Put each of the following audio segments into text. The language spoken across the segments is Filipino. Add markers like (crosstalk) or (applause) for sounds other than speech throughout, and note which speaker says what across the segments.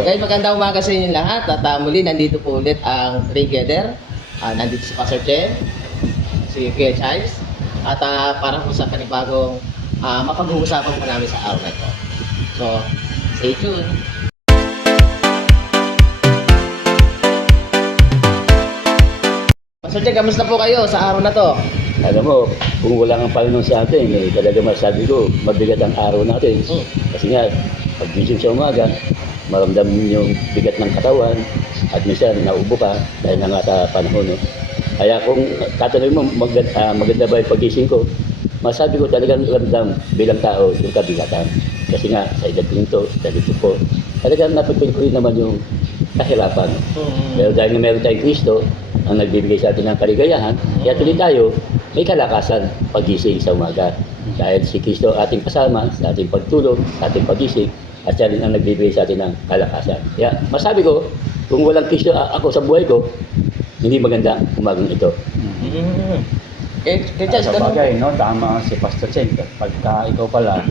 Speaker 1: Okay, magandang umaga sa inyo lahat. At ah, muli, nandito po ulit ang Together. Ah, nandito si Pastor Chen, si Kuya Charles. At ah, para po sa panibagong ah, mapag-uusapan po namin sa araw na ito. So, stay tuned. Pastor Chen, kamusta po kayo sa araw na to?
Speaker 2: Alam mo, kung wala kang Panginoon sa atin, eh, talaga masabi ko, mabigat ang araw natin.
Speaker 1: Mm.
Speaker 2: Kasi nga, pag gising sa umaga, maramdaman yung bigat ng katawan, at minsan naubo ka dahil na nga sa panahon. Eh. Kaya kung tatanungin mo, maganda, ah, maganda ba yung pagising ko, masabi ko talagang ramdam bilang tao yung kabigatan. Kasi nga, sa edad ko nito, sa edad ko po, talagang napipil ko rin naman yung kahirapan. Pero dahil nga meron tayong Kristo, ang nagbibigay sa atin ng kaligayahan, kaya tuloy tayo, may kalakasan pagising sa umaga. Dahil si Kristo ating kasama sa ating pagtulog, sa ating pagising, at siya rin ang nagbibigay sa atin ng kalakasan. Kaya masabi ko, kung walang Kristo ako sa buhay ko, hindi maganda ang umagang ito.
Speaker 1: Mm. Kaya, kaya
Speaker 3: Sa bagay, no, tama si Pastor Chen. Pagka ikaw pala,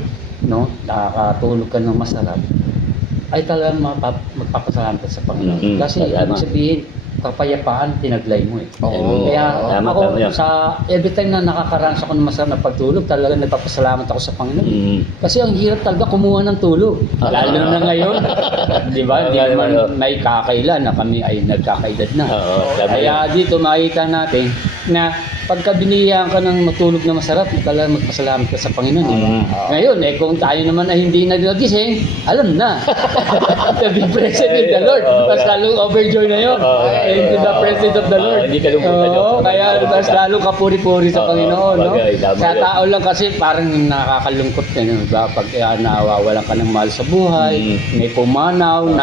Speaker 3: no, nakakatulog ka ng masarap, ay talagang magpapasalamat ka sa Panginoon.
Speaker 2: Mhm,
Speaker 3: Kasi ibig sabihin, kapayapaan tinaglay mo eh.
Speaker 1: Oo.
Speaker 3: Kaya
Speaker 2: Tama,
Speaker 3: ako,
Speaker 2: tama yan.
Speaker 3: sa every time na nakakaranas ako ng masarap na pagtulog, talagang nagpapasalamat ako sa Panginoon.
Speaker 2: Mm.
Speaker 3: Kasi ang hirap talaga kumuha ng tulog. Lalo (laughs) na ngayon. Di ba? Di
Speaker 2: Oo,
Speaker 3: man
Speaker 2: oo.
Speaker 3: may kakailan na kami ay nagkakaedad na.
Speaker 2: Oo, tama
Speaker 3: Kaya dito makita natin na pagka binigyan ka ng matulog na masarap, talaga magpasalamat ka sa Panginoon. di ba?
Speaker 2: Mm.
Speaker 3: Ngayon, eh kung tayo naman ay hindi na nagising, alam na. (laughs) to be present with the Lord.
Speaker 2: Oo,
Speaker 3: Mas lalong overjoy na yun.
Speaker 2: Oo,
Speaker 3: Into the
Speaker 2: oo,
Speaker 3: presence of the
Speaker 2: oo,
Speaker 3: Lord.
Speaker 2: hindi ka lumputan yun.
Speaker 3: Oo, kaya mas lalong kapuri-puri sa
Speaker 2: Oo,
Speaker 3: Panginoon. No?
Speaker 2: bagay, tama
Speaker 3: Sa
Speaker 2: yun.
Speaker 3: tao lang kasi parang nakakalungkot na yun. Diba? Pag uh, nawawalan ka ng mahal sa buhay,
Speaker 2: Mm.
Speaker 3: may pumanaw,
Speaker 2: Oo.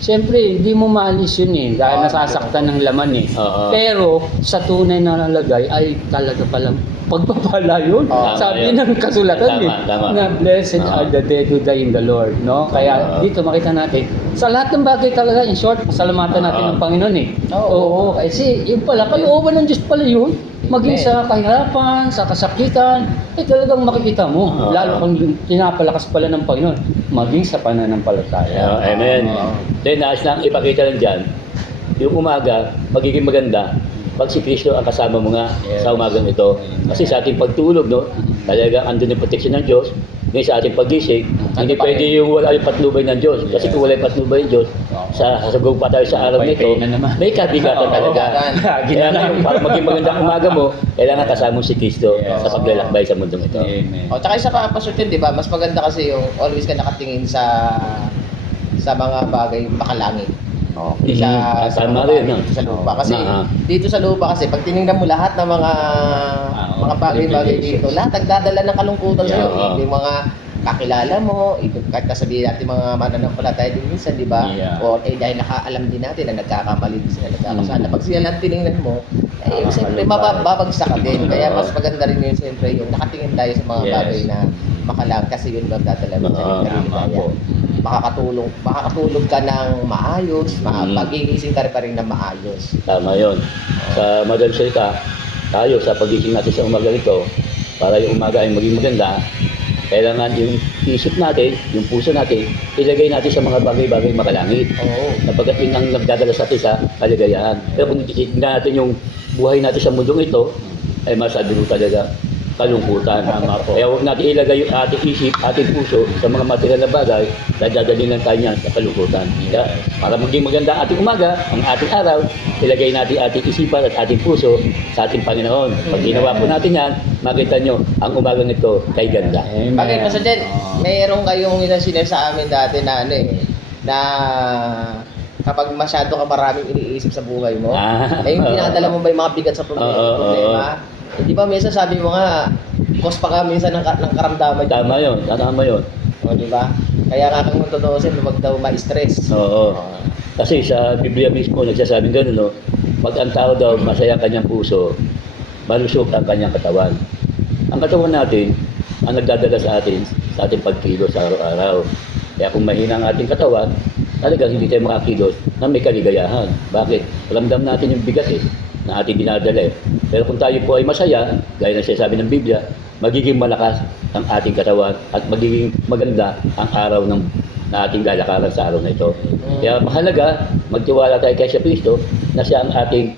Speaker 3: Siyempre, hindi mo maalis yun eh. Dahil
Speaker 1: Oo.
Speaker 3: nasasaktan ng laman eh.
Speaker 2: Oo.
Speaker 3: Pero sa tunay na nalagay ay talaga palang pagpapala yun.
Speaker 1: Oo.
Speaker 3: Sabi
Speaker 2: Tama
Speaker 3: ng
Speaker 2: yun.
Speaker 3: kasulatan
Speaker 2: Tama,
Speaker 3: eh,
Speaker 2: tama.
Speaker 3: na blessed
Speaker 2: Oo.
Speaker 3: are the dead who die in the Lord. No? Kaya
Speaker 2: Oo.
Speaker 3: dito makita natin, sa lahat ng bagay talaga, in short, pasalamatan natin
Speaker 2: Oo.
Speaker 3: ng Panginoon eh.
Speaker 1: Oo.
Speaker 3: Oo, kasi yun pala, kalooban ng Diyos pala yun. Maging sa kahirapan, sa kasakitan, eh talagang makikita mo.
Speaker 2: Oo.
Speaker 3: Lalo kung pinapalakas pala ng Panginoon, maging sa pananampalataya.
Speaker 2: Yeah, amen.
Speaker 3: Oo.
Speaker 2: Then, nais lang ipakita lang dyan, yung umaga, magiging maganda pag si Kristo ang kasama mo nga
Speaker 3: Yes.
Speaker 2: sa umagang ito. Kasi sa ating pagtulog, no, talagang andun yung protection ng Diyos. Ngayon sa ating pagising, hindi
Speaker 1: pa
Speaker 2: pwede yung wala yung patnubay ng Diyos. Kasi kung wala yung patnubay ng Diyos, sa sasagog pa tayo sa araw nito, may kabigatan talaga. (laughs)
Speaker 3: Lagi
Speaker 2: Kaya
Speaker 3: na lang.
Speaker 2: para maging magandang umaga mo, kailangan kasama mo si Kristo sa paglalakbay sa mundong ito.
Speaker 3: Amen.
Speaker 1: O, tsaka isa pa, Pastor Chen, di ba? Mas maganda kasi yung always ka nakatingin sa sa mga bagay makalangit. O, hindi
Speaker 2: Mhm.
Speaker 1: sa, sa
Speaker 2: Tama rin, no?
Speaker 1: sa lupa. Kasi
Speaker 2: Ah, ah.
Speaker 1: dito sa lupa kasi, pag tinignan mo lahat ng mga
Speaker 3: Ah,
Speaker 1: mga bagay-bagay dito, lahat nagdadala ng kalungkutan
Speaker 2: Yeah,
Speaker 1: sa'yo.
Speaker 2: oo.
Speaker 1: Yung mga kakilala mo, ito, kahit nasabihin natin mga mananampalataya din minsan, di ba?
Speaker 3: Yeah.
Speaker 1: O eh, dahil nakaalam din natin na nagkakamali din sila, nagkakasala.
Speaker 2: Mm.
Speaker 1: Pag sila lang tinignan mo, eh,
Speaker 3: Ah,
Speaker 1: siyempre mababagsak ka din. Kaya mas maganda rin yun, siyempre, yung nakatingin tayo sa mga
Speaker 3: Yes.
Speaker 1: bagay na makalang kasi yun lang dadala mo sa
Speaker 3: po.
Speaker 1: Makakatulong, makakatulog ka ng maayos,
Speaker 2: Mm.
Speaker 1: magigising ka rin pa rin ng maayos.
Speaker 2: Tama yon. Sa madaling salita, tayo sa pagising natin sa umaga ito, para yung umaga ay maging maganda, kailangan yung isip natin, yung puso natin, ilagay natin sa mga bagay-bagay makalangit.
Speaker 1: Oo.
Speaker 2: Napagkat yun ang nagdadala sa atin sa kaligayahan. Pero kung titignan natin yung buhay natin sa mundong ito, ay masabi ko talaga kalungkutan.
Speaker 3: Tama po.
Speaker 2: Kaya huwag natin ilagay yung ating isip, ating puso sa mga material na bagay dahil dadalhin lang tayo niyan sa kalungkutan. Kaya para maging maganda ang ating umaga, ang ating araw, ilagay natin ating isipan at ating puso sa ating Panginoon. Pag ginawa po natin yan, makita nyo ang umagang ito kay ganda.
Speaker 3: Amen.
Speaker 1: Bakit, Pastor Jen,
Speaker 3: Oo.
Speaker 1: mayroon kayong sinare sa amin dati na ano eh, na kapag masyado ka maraming iniisip sa buhay mo,
Speaker 2: Ah.
Speaker 1: eh yung pinadala mo ba yung mga bigat sa problema?
Speaker 2: Oo, oo,
Speaker 1: problema? Eh, di ba minsan sabi mo nga, cause pa ka minsan ng, ng karamdaman.
Speaker 2: Tama yun, tama yun.
Speaker 1: O, di ba? Kaya nga kung tutuusin, huwag daw ma-stress.
Speaker 2: Oo.
Speaker 1: Oo.
Speaker 2: Kasi sa Biblia mismo, nagsasabing gano'n, no? Pag ang tao daw masaya ang kanyang puso, malusog ang kanyang katawan. Ang katawan natin, ang nagdadala sa atin, sa ating pagkilos sa araw-araw. Kaya kung mahina ang ating katawan, talagang hindi tayo makakilos na may kaligayahan. Bakit? Ramdam natin yung bigat eh, na ating dinadala eh. Pero kung tayo po ay masaya, gaya ng sinasabi ng Biblia, magiging malakas ang ating katawan at magiging maganda ang araw ng na ating lalakaran sa araw na ito. Kaya mahalaga, magtiwala tayo kay Kristo na siya ang ating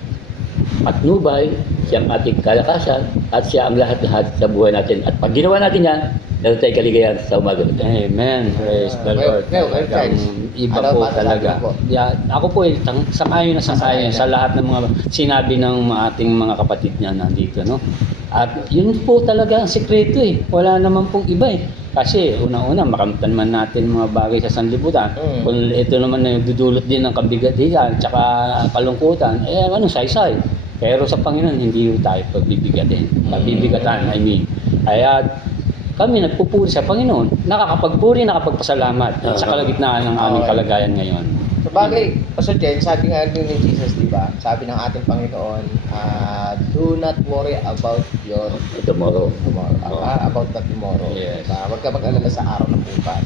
Speaker 2: patnubay, siya ang ating kalakasan, at siya ang lahat-lahat sa buhay natin. At pag ginawa natin yan, meron tayong kaligayahan sa umaga.
Speaker 3: Amen. Praise the Lord.
Speaker 1: well, well,
Speaker 3: Talagang
Speaker 1: guys.
Speaker 3: iba
Speaker 1: Ano
Speaker 3: po
Speaker 1: masasabi
Speaker 3: talaga.
Speaker 1: mo po?
Speaker 3: Yeah, ako po eh, tang- sangayon na sangayon
Speaker 1: Sangayon
Speaker 3: sa lahat ng mga sinabi ng ating mga kapatid niya nandito. No? At yun po talaga ang sekreto eh. Wala naman pong iba eh. Kasi unang-una, makamtan man natin mga bagay sa sanlibutan.
Speaker 1: Mm.
Speaker 3: Kung ito naman na yung dudulot din ng kabigatihan tsaka kalungkutan, eh ano, saysay. Pero sa Panginoon, hindi tayo pagbibigatin. Pagbibigatan, I mean. Kaya kami nagpupuri sa Panginoon, nakakapagpuri, nakapagpasalamat sa kalagitnaan ng aming
Speaker 1: Okay.
Speaker 3: kalagayan ngayon.
Speaker 1: Sa bagay, Pastor Jen, sabi nga din ni Jesus, di ba? Sabi ng ating Panginoon, ah, do not worry about your
Speaker 2: Tomorrow.
Speaker 1: tomorrow.
Speaker 3: Oo.
Speaker 1: Ah, about the tomorrow.
Speaker 3: Yes.
Speaker 1: Diba? Huwag ka mag-alala sa araw ng bukas.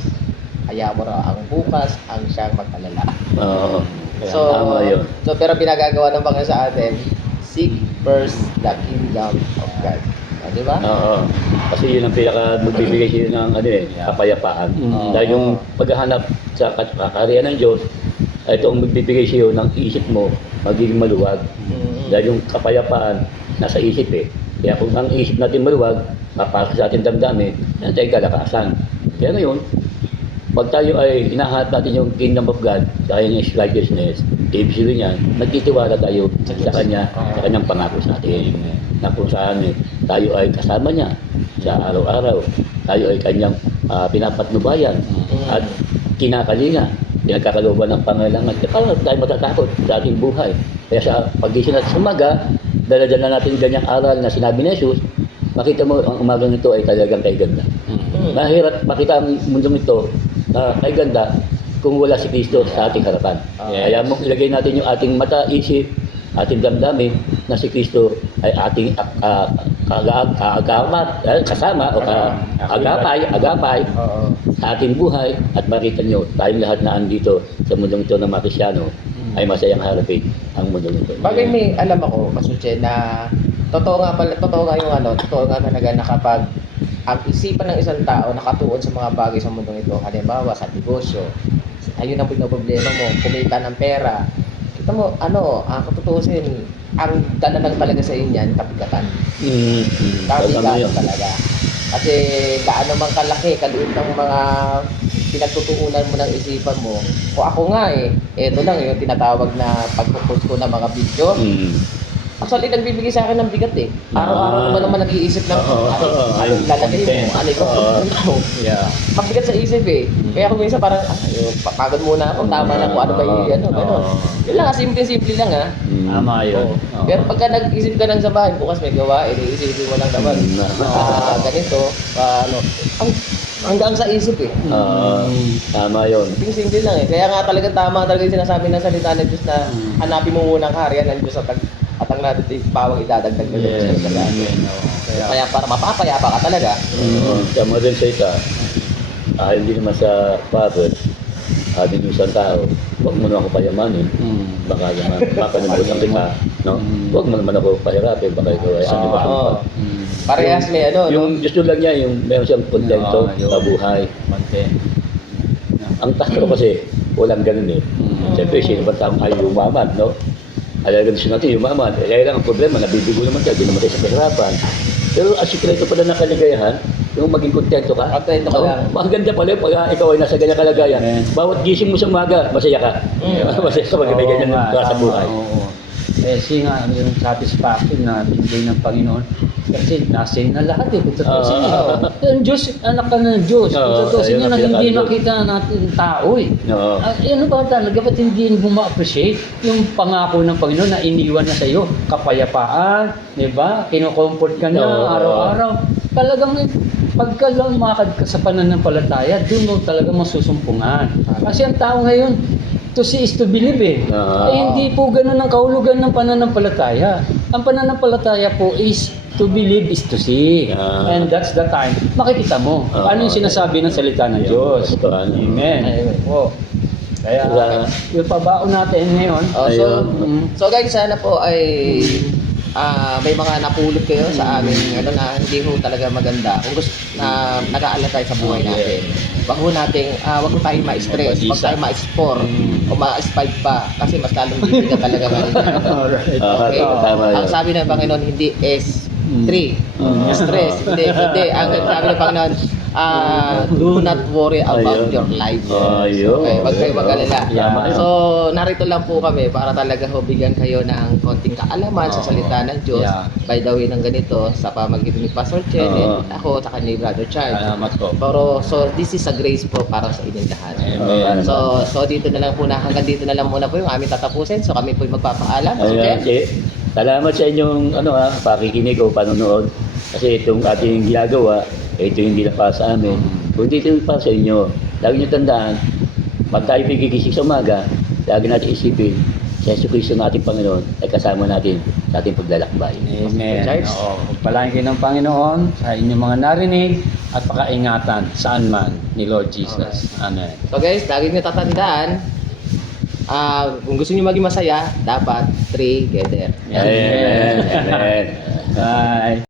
Speaker 1: Kaya mo raw ang bukas ang siyang mag-alala.
Speaker 2: Oo.
Speaker 3: Kaya
Speaker 1: So,
Speaker 2: yun.
Speaker 1: so, pero pinagagawa ng Panginoon sa atin, seek first the kingdom of God. Ah, di ba?
Speaker 2: Oo. Kasi yun ang pinaka magbibigay sa'yo ng ano eh, kapayapaan.
Speaker 3: Mm.
Speaker 2: Dahil yung paghahanap sa kat- kakariyan ng Diyos, ay ito ang magbibigay sa'yo ng isip mo, magiging maluwag.
Speaker 1: Mm.
Speaker 2: Dahil yung kapayapaan, nasa isip eh. Kaya kung ang isip natin maluwag, papasok sa ating damdamin, yan tayo kalakasan. Kaya ngayon, pag tayo ay hinahanap natin yung kingdom of God, dahil yung righteousness, ibig sabihin niyan, nagtitiwala tayo sa Kanya, sa Kanyang pangako sa atin. Na kung saan eh, tayo ay kasama niya sa araw-araw. Tayo ay Kanyang ah, pinapatnubayan at kinakalinga. Pinagkakalooban ng pangailangan. Kaya tayo matatakot sa ating buhay. Kaya sa pagising natin sa umaga, daladala natin ganyang aral na sinabi ni Jesus, makita mo ang umagang ito ay talagang kay ganda.
Speaker 1: Mm.
Speaker 2: Mahirap makita ang mundong ito na kay ganda kung wala si Kristo sa ating harapan.
Speaker 1: Yes.
Speaker 2: Kaya mo ilagay natin yung ating mata, isip, ating damdamin na si Kristo ay ating uh, agamat, eh, kasama o ka, agapay, agapay
Speaker 1: Oo.
Speaker 2: sa ating buhay at makita nyo, tayong lahat na andito sa mundong ito ng mga Krisyano ay masayang harapin ang mundong ito.
Speaker 1: Bagay may alam ako, Pastor Chen, na totoo nga pala, totoo nga yung ano, totoo nga talaga na kapag ang isipan ng isang tao nakatuon sa mga bagay sa mundong ito, halimbawa sa negosyo, ayun ang problema mo, kumita ng pera, kita mo, ano, ang katutusin, ang dala lang talaga sa inyan, kabigatan.
Speaker 2: Mm, mm, tama
Speaker 1: Kabigatan talaga. Kasi gaano man kalaki, kaliit ng mga pinagtutuunan mo ng isipan mo. O ako nga eh, eto lang yung tinatawag na pagpupost ko ng mga video.
Speaker 2: Mm.
Speaker 1: Actually, nagbibigay sa akin ng bigat eh. Araw-araw ko ba naman nag-iisip ng
Speaker 2: Oo,
Speaker 1: ano,
Speaker 2: oo,
Speaker 1: ano
Speaker 2: yung
Speaker 1: lalagay mo,
Speaker 2: content.
Speaker 1: ano yung
Speaker 2: Oo.
Speaker 1: mo.
Speaker 3: Yeah.
Speaker 1: Mabigat sa isip eh. Kaya ako minsan parang, ah, yun, papagod muna ako, tama na kung ano ba yung ano, gano'n.
Speaker 3: Oo.
Speaker 1: Yun lang, simple-simple lang ah.
Speaker 2: Mm.
Speaker 3: Tama yun.
Speaker 1: Oo. Pero pagka nag-isip ka lang sa bahay, bukas may gawain, iisipin mo lang naman.
Speaker 2: Mm.
Speaker 1: Ah, ganito, ah, ano, ang, hanggang sa isip eh.
Speaker 2: Oo, tama yun.
Speaker 1: Simple simple lang eh. Kaya nga talaga tama talaga yung sinasabi ng salita ng Diyos na
Speaker 3: Mm.
Speaker 1: hanapin mo muna ang kaharian ng Diyos at ang, at ang natin bawang idadagdag mo
Speaker 3: Yes.
Speaker 1: sa.
Speaker 3: Oo. Kaya,
Speaker 1: Kaya para mapapayapa ka talaga.
Speaker 2: Mm. Tama din sa ita. Ayon din naman sa Father, sabi din sa tao, huwag mo na ako payamanin.
Speaker 3: mm.
Speaker 2: Baka naman, baka naman kita. No?
Speaker 3: Mm.
Speaker 2: Huwag mo naman ako pahirapin. Baka ikaw ay ano ba?
Speaker 3: Mm.
Speaker 1: Parehas may ano, no?
Speaker 2: Yung gusto lang niya, yung meron siyang kontento sa buhay.
Speaker 3: Content.
Speaker 2: Ang tasto kasi, walang ganun eh.
Speaker 3: Mm.
Speaker 2: Siyempre, sino ba taong ay umaman, no? Alaga gusto natin umaman. Eh, kaya lang ang problema, nabibigo naman tayo, tayo sa kahirapan. Pero ang sikreto pala ng kaligayahan, yung maging kontento ka.
Speaker 1: Kontento ka lang.
Speaker 2: Maganda pala yung pag ikaw ay nasa ganyang kalagayan.
Speaker 3: Amen.
Speaker 2: Bawat gising mo sa umaga, masaya ka.
Speaker 1: Mm. (laughs)
Speaker 2: masaya ka pag may ganyan ka sa buhay.
Speaker 3: Oo. Eh, si nga, yung satisfaction na binigay ng Panginoon. Kasi nasa na lahat eh. Kung tutusin
Speaker 2: Oo.
Speaker 3: uh, Ang Diyos, anak ka ng Diyos. Kung
Speaker 2: ayun
Speaker 3: niya
Speaker 2: ang
Speaker 3: na hindi nakita natin tao eh. Ah, eh, ano ba talaga? Ba't hindi mo ma-appreciate yung pangako ng Panginoon na iniwan na sa iyo? Kapayapaan, di ba? Kinukomfort ka na
Speaker 2: Oo.
Speaker 3: araw-araw. Talagang eh, pagka lumakad ka sa pananampalataya, doon mo talaga masusumpungan. Kasi ang tao ngayon, to see is to believe eh.
Speaker 2: Oo.
Speaker 3: Eh, hindi po ganun ang kahulugan ng pananampalataya. Ang pananampalataya po is to believe is to see.
Speaker 2: Ah.
Speaker 3: And that's the time. Makikita mo.
Speaker 2: Oo.
Speaker 3: Paano yung sinasabi ng salita ng Diyos.
Speaker 2: totoo, ano.
Speaker 3: Amen.
Speaker 1: Ayun.
Speaker 3: Po. Kaya,
Speaker 2: Wala.
Speaker 3: yung pabaon natin ngayon,
Speaker 1: Oh, so,
Speaker 2: Ayun.
Speaker 3: mm,
Speaker 1: so guys, sana po ay ah, may mga napulot kayo sa aming ano na hindi ho talaga maganda. Kung gusto na nag-aalala tayo sa buhay
Speaker 3: Oh,
Speaker 1: natin. Wag ho nating, ah, wag ho tayo ma-stress, wag
Speaker 3: Mag-isa.
Speaker 1: tayo ma-spore,
Speaker 3: Mm.
Speaker 1: o ma-spike pa, kasi mas lalong bibigat talaga marinero. (laughs)
Speaker 3: Alright.
Speaker 2: Ah,
Speaker 1: Okay.
Speaker 2: tama yun.
Speaker 1: Ang sabi ng Panginoon, hindi S3.
Speaker 3: Mm.
Speaker 1: Stress. Hindi, hindi. Ang sabi ng Panginoon, ah, (laughs) do not worry about
Speaker 2: Ayun.
Speaker 1: your life.
Speaker 2: Ayun.
Speaker 1: Okay, wag kayo mag-alala.
Speaker 3: Tama yun.
Speaker 1: So, narito lang po kami para talaga ho bigyan kayo ng konting kaalaman sa
Speaker 3: Oo.
Speaker 1: salita ng Diyos.
Speaker 3: Yeah.
Speaker 1: By the way ng ganito, sa pamagitan ni Pastor Chen,
Speaker 2: Oo.
Speaker 1: and ako, at ni Brother Charles.
Speaker 3: Salamat po.
Speaker 1: Pero, so, this is a grace po para sa inyong lahat.
Speaker 3: Amen.
Speaker 1: So, so dito na lang po na, hanggang dito na lang muna po yung aming tatapusin. So, kami po yung magpapaalam.
Speaker 2: Ayan,
Speaker 1: Chen.
Speaker 2: si, salamat sa inyong ano ha, pakikinig o panonood. Kasi itong ating ginagawa, ito hindi lang para sa amin. Kundi ito para sa inyo. Lagi nyo tandaan, pag tayo pigigising sa umaga, lagi natin isipin, si Yesu Cristo ng ating Panginoon ay kasama natin sa ating paglalakbay.
Speaker 3: Amen.
Speaker 1: Charles?
Speaker 3: Oo. Kayo ng Panginoon sa inyong mga narinig at pakaingatan saan man ni Lord Jesus. Amen.
Speaker 1: So guys, lagi nyo tatandaan, ah kung gusto nyo maging masaya, dapat three together.
Speaker 2: Amen. Amen.
Speaker 3: Ah,